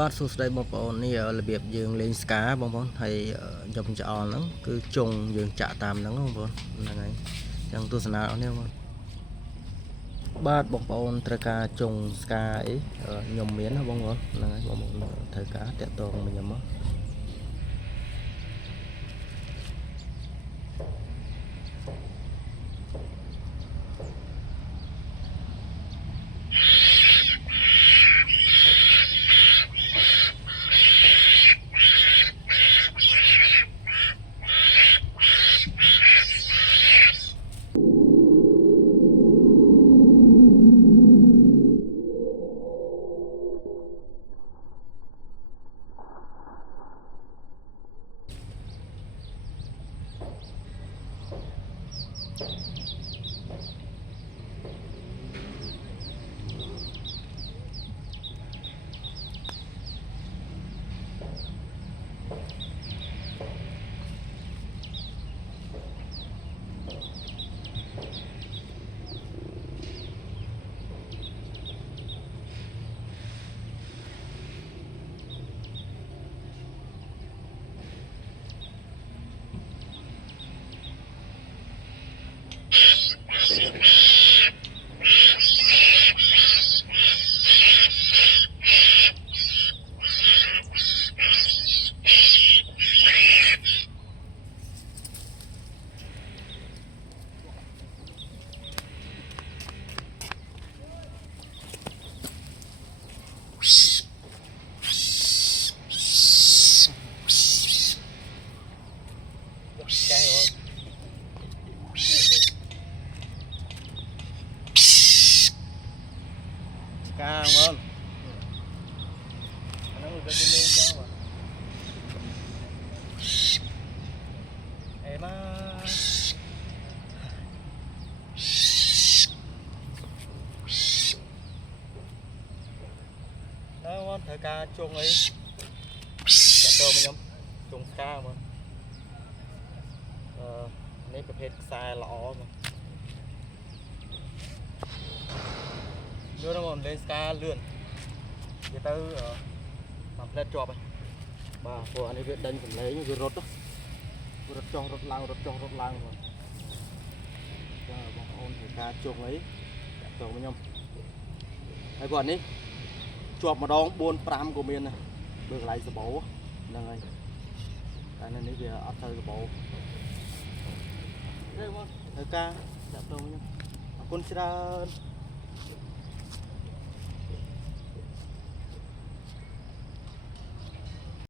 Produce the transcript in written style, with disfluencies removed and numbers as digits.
បាទសួស្តីបងប្អូននេះរបៀបយើងលេងស្កាបងប្អូនហើយយកចោលហ្នឹងគឺចុងយើងចាក់តាមហ្នឹងបងប្អូនហ្នឹងហើយចឹងទស្សនាអស់នេះបងបាទបងប្អូនត្រូវការចុងស្កាអីខ្ញុំមានណាបងប្អូនហ្នឹងហើយបងប្អូនត្រូវការតាក់ទងមកខ្ញុំមកកាបងអានោះទៅលេងចោលបាទអេម៉ានៅបងត្រូវការជុងអីចាក់ទៅមកខ្ញុំជុងស្កាបងនេះប្រភេទខ្សែល្អបងយកមកលេងស្កាលឿនវាទៅតាមផ្លែតជាប់ហើយបាទព្រោះអានេះវាដេញសម្លេងវារត់ចុះរត់ឡើងរត់ចុះរត់ឡើងបងចាបងប្អូនត្រូវការជុងអីចាក់ទៅមកខ្ញុំហើយព្រោះអានេះជាប់ម្ដង4 5ក៏មានដែរបើកន្លែងសបោហ្នឹងហើយតែនៅនេះវាអត់ទៅសបោទេបងត្រូវការចាក់ទៅមកខ្ញុំអរគុណច្រើន